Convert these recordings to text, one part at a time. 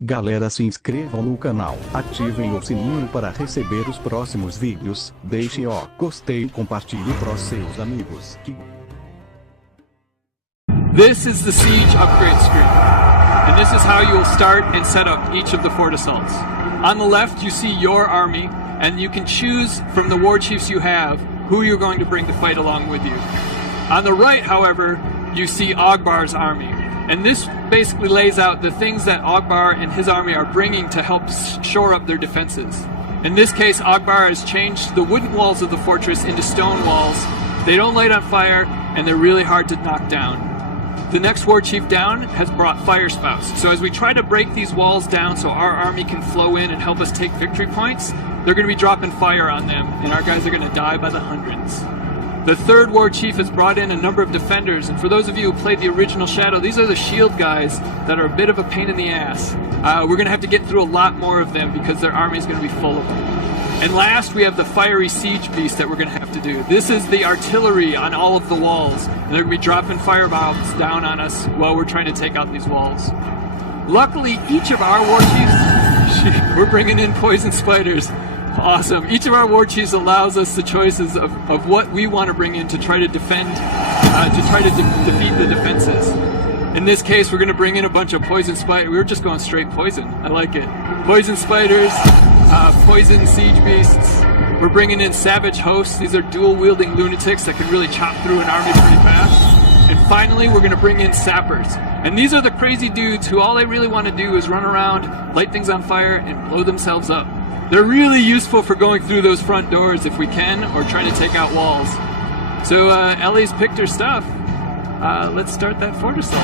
Galera, se inscrevam no canal, ativem o sininho para receber os próximos vídeos, deixem o gostei e compartilhe para os seus amigos. This is the siege upgrade screen, and this is how you will start and set up each of the fort assaults. On the left you see your army, and you can choose from the war chiefs you have who you're going to bring to fight along with you. On the right, however, you see Ogbar's army, and this basically lays out the things that Ogbar and his army are bringing to help shore up their defenses. In this case, Ogbar has changed the wooden walls of the fortress into stone walls. They don't light on fire, and they're really hard to knock down. The next war chief down has brought fire spouts. So as we try to break these walls down so our army can flow in and help us take victory points, they're going to be dropping fire on them, and our guys are going to die by the hundreds. The third war chief has brought in a number of defenders, and for those of you who played the original Shadow, these are the shield guys that are a bit of a pain in the ass. We're going to have to get through a lot more of them because their army is going to be full of them. And last, we have the fiery siege beast that we're going to have to do. This is the artillery on all of the walls. And they're going to be dropping firebombs down on us while we're trying to take out these walls. Luckily, each of our war chiefs, we're bringing in poison spiders. Awesome. Each of our war chiefs allows us the choices of what we want to bring in to try to defend, defeat the defenses. In this case, we're going to bring in a bunch of poison spiders. We're just going straight poison. I like it. Poison spiders, poison siege beasts. We're bringing in savage hosts. These are dual-wielding lunatics that can really chop through an army pretty fast. And finally, we're going to bring in sappers. And these are the crazy dudes who all they really want to do is run around, light things on fire, and blow themselves up. They're really useful for going through those front doors if we can, or trying to take out walls. So Ellie's picked her stuff. Let's start that fort assault.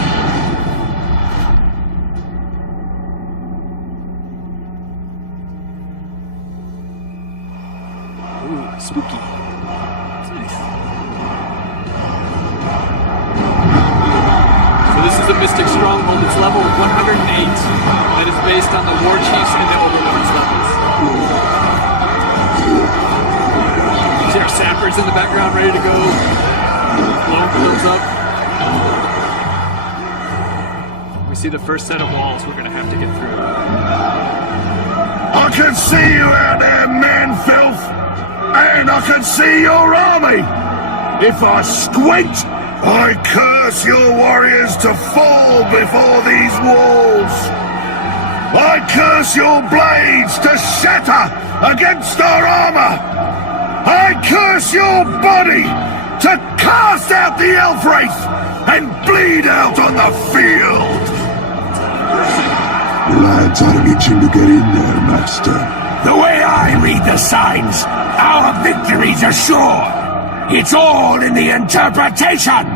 Ooh, spooky. That's nice. So this is a Mystic Stronghold. It's level 108. That is based on the War Chiefs and the Overlords levels. You see our sappers in the background ready to go. Blowing balloons up. We see the first set of walls we're going to have to get through. I can see you out there, man filth! And I can see your army! If I squint, I curse your warriors to fall before these walls! I curse your blades to shatter against our armor! I curse your body to cast out the elf race and bleed out on the field! The lads are itching to get in there, Master. The way I read the signs, our victories are sure. It's all in the interpretation!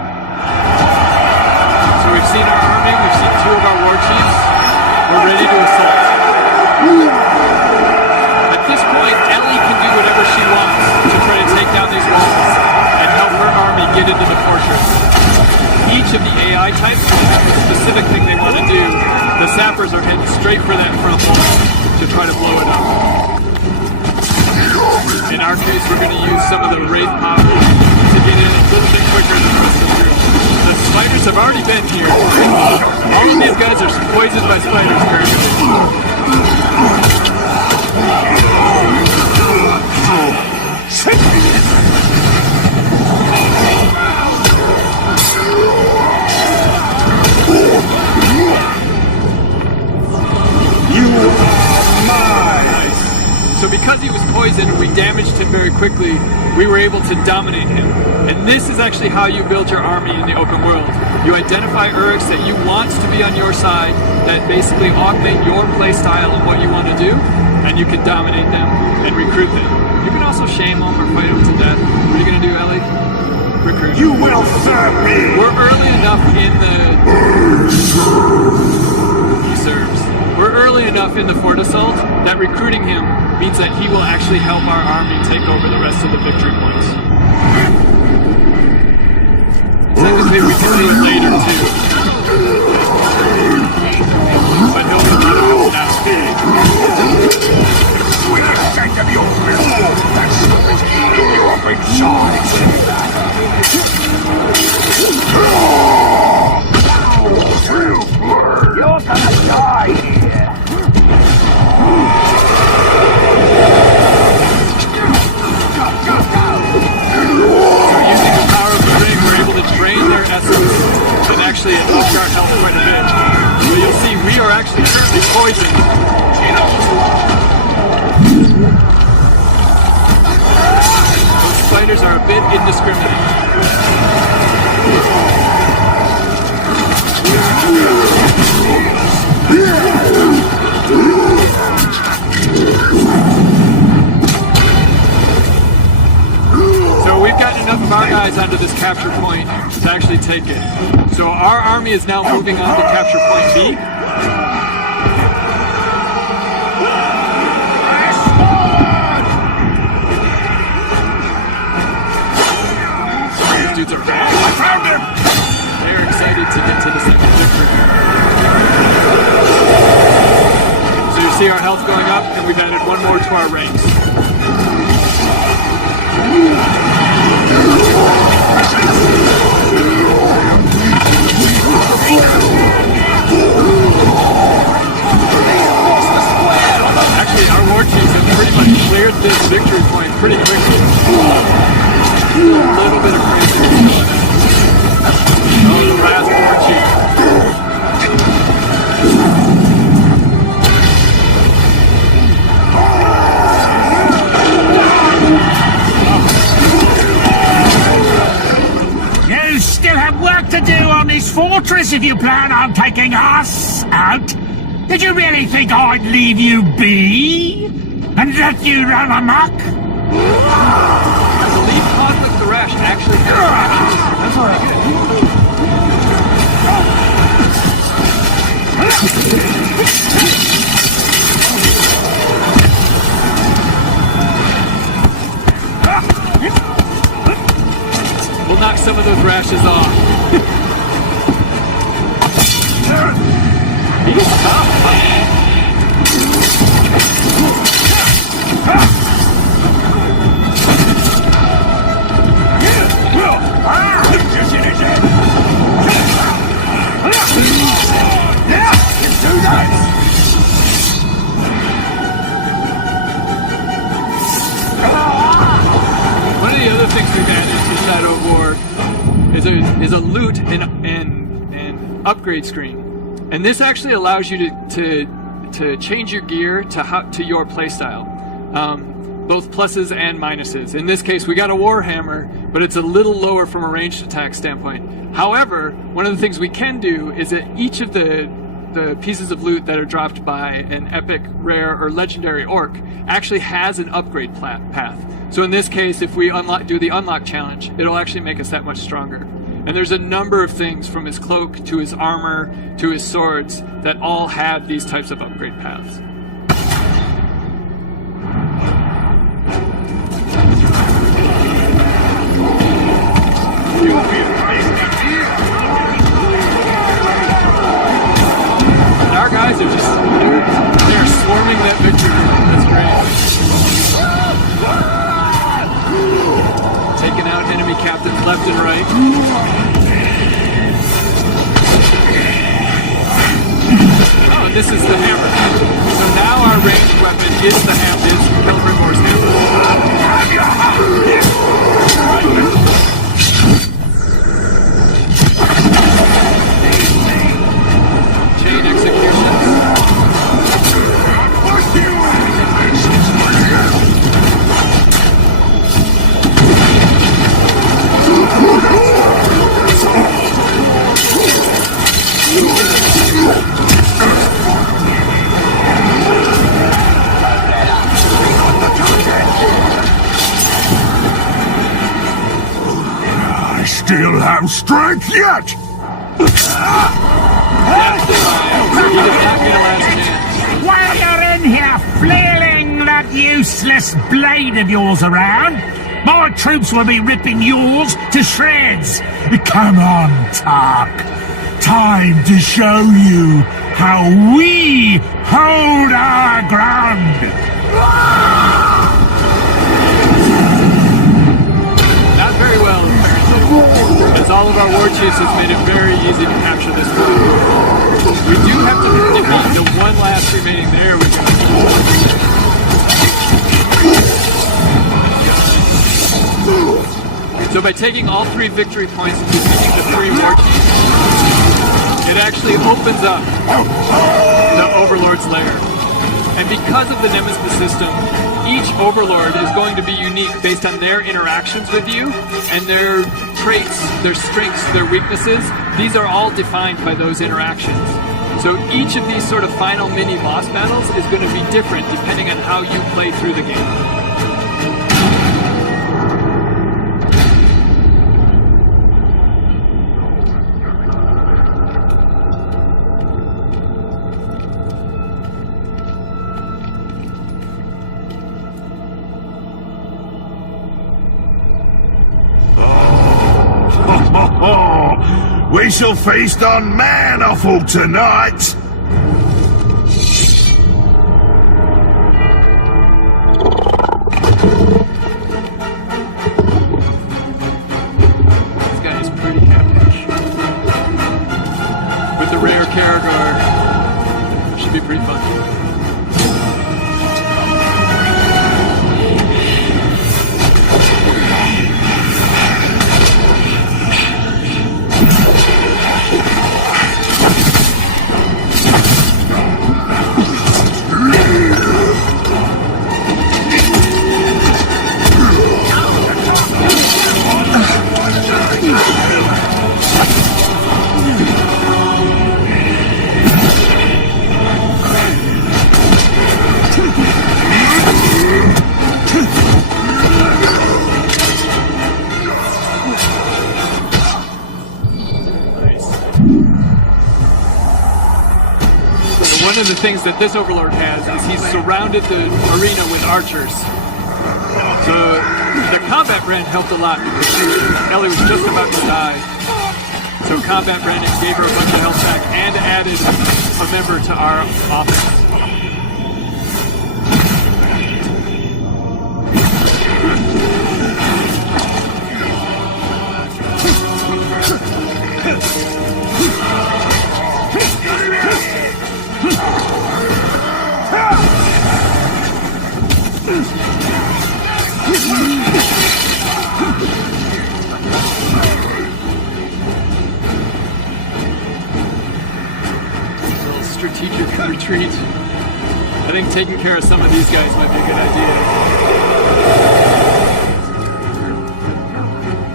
So we've seen our army, we've seen two of our war chiefs. We're ready to assault. At this point, Ellie can do whatever she wants to try to take down these walls and help her army get into the fortress. Each of the AI types will have a specific thing they want to do. The sappers are heading straight for that front wall to try to blow it up. In our case, we're going to use some of the wraith power to get in a little bit quicker than the rest of the group. The spiders have already been here. All of these guys are poisoned by spiders currently. So because he was poisoned, we damaged him very quickly. We were able to dominate him. And this is actually how you build your army in the open world. You identify Uruks that you want to be on your side, that basically augment your playstyle and what you want to do, and you can dominate them and recruit them. You can also shame them or fight them to death. What are you going to do, Ellie? Recruit. You will serve me! We're early enough in the... He serves. We're early enough in the fort assault that recruiting him means that he will actually help our army take over the rest of the victory points. Technically, we can do it later too. But he'll be able to help now. With the sight of your fist, that's your big size! You're gonna die here! currently poisoned. Those spiders are a bit indiscriminate. So we've gotten enough of our guys onto this capture point to actually take it. So our army is now moving on to capture point B. These dudes are bad. I found him! They're excited to get to the second victory. So you see our health going up, and we've added one more to our ranks. Actually, our war chiefs have pretty much cleared this victory point pretty quickly. A little bit of craziness. Oh, the last war chief. You still have work to do on this fortress if you plan on taking us out. Did you really think I'd leave you be? And let you run amok? I believe Conflict the Rash actually has rashes. That's pretty good. We'll knock some of those rashes off. He's tough, man. One of the other things we've added to Shadow of War is a loot and upgrade screen, and this actually allows you to change your gear to your playstyle, both pluses and minuses. In this case, we got a Warhammer, but it's a little lower from a ranged attack standpoint. However, one of the things we can do is that each of the pieces of loot that are dropped by an epic, rare, or legendary orc actually has an upgrade path. So in this case, if we do the unlock challenge, it'll actually make us that much stronger. And there's a number of things from his cloak to his armor to his swords that all have these types of upgrade paths. And our guys are they're swarming that victory point. That's great. Taking out enemy captains left and right. Oh, and this is the hammer. So now our ranged weapon is the Pelgrimor's hammer. Chain executions. I still have strength yet! While you're in here flailing that useless blade of yours around, my troops will be ripping yours to shreds. Come on, Tark. Time to show you how we hold our ground. Not very well, as all of our war chiefs has made it very easy to capture this point. We do have to defeat the one last remaining. There we go. So by taking all 3 victory points and defeating the 3 war chiefs, it actually opens up the its lair. And because of the Nemesis system, each overlord is going to be unique based on their interactions with you and their traits, their strengths, their weaknesses. These are all defined by those interactions. So each of these sort of final mini boss battles is going to be different depending on how you play through the game. We shall feast on man offal tonight! This guy is pretty capish. With the rare Karagor, should be pretty fun. One of the things that this Overlord has is he's surrounded the arena with archers. So the combat brand helped a lot because Ellie was just about to die. So combat brand gave her a bunch of health back and added a member to our offense. Strategic retreat. I think taking care of some of these guys might be a good idea.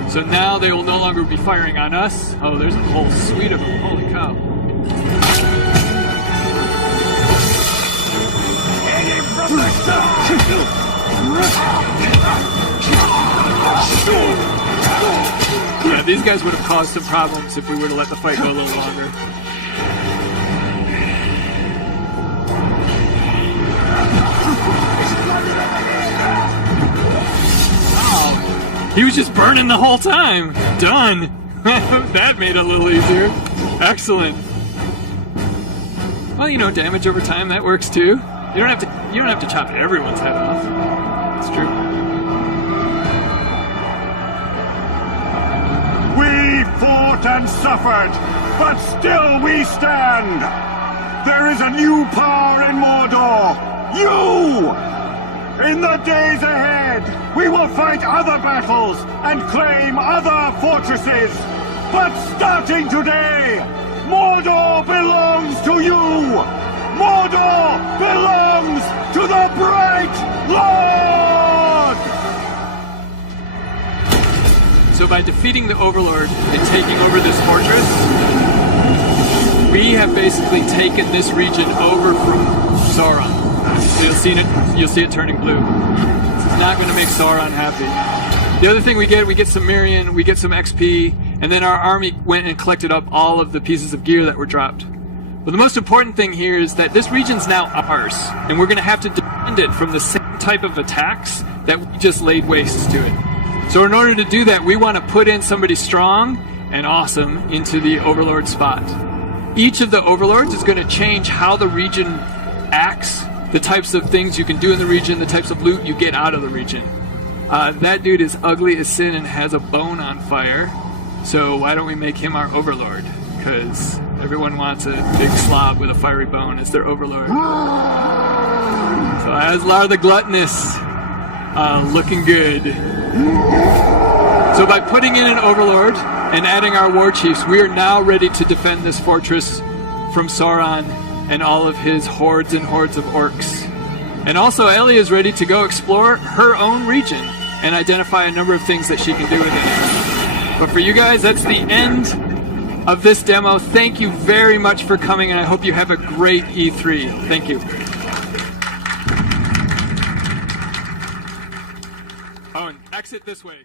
So now they will no longer be firing on us. Oh, there's a whole suite of them. Holy cow. Yeah, these guys would have caused some problems if we were to let the fight go a little longer. He was just burning the whole time. Done. That made it a little easier. Excellent. Well, you know, damage over time, that works too. You don't have to chop everyone's head off. It's true. We fought and suffered, but still we stand. There is a new power in Mordor. You! In the days ahead, we will fight other battles and claim other fortresses. But starting today, Mordor belongs to you! Mordor belongs to the Bright Lord! So by defeating the Overlord and taking over this fortress, we have basically taken this region over from Sauron. So you'll see it turning blue. This is not going to make Sauron happy. The other thing we get some Mirian, we get some XP, and then our army went and collected up all of the pieces of gear that were dropped. But the most important thing here is that this region's now ours, and we're going to have to defend it from the same type of attacks that we just laid waste to it. So in order to do that, we want to put in somebody strong and awesome into the Overlord spot. Each of the Overlords is going to change how the region acts, the types of things you can do in the region, the types of loot you get out of the region. That dude is ugly as sin and has a bone on fire, so why don't we make him our Overlord? Because everyone wants a big slob with a fiery bone as their Overlord. So Aslar the Gluttonous, looking good. So by putting in an Overlord and adding our war chiefs, we are now ready to defend this fortress from Sauron and all of his hordes and hordes of orcs. And also, Ellie is ready to go explore her own region and identify a number of things that she can do with it. But for you guys, that's the end of this demo. Thank you very much for coming, and I hope you have a great E3. Thank you. Oh, and exit this way.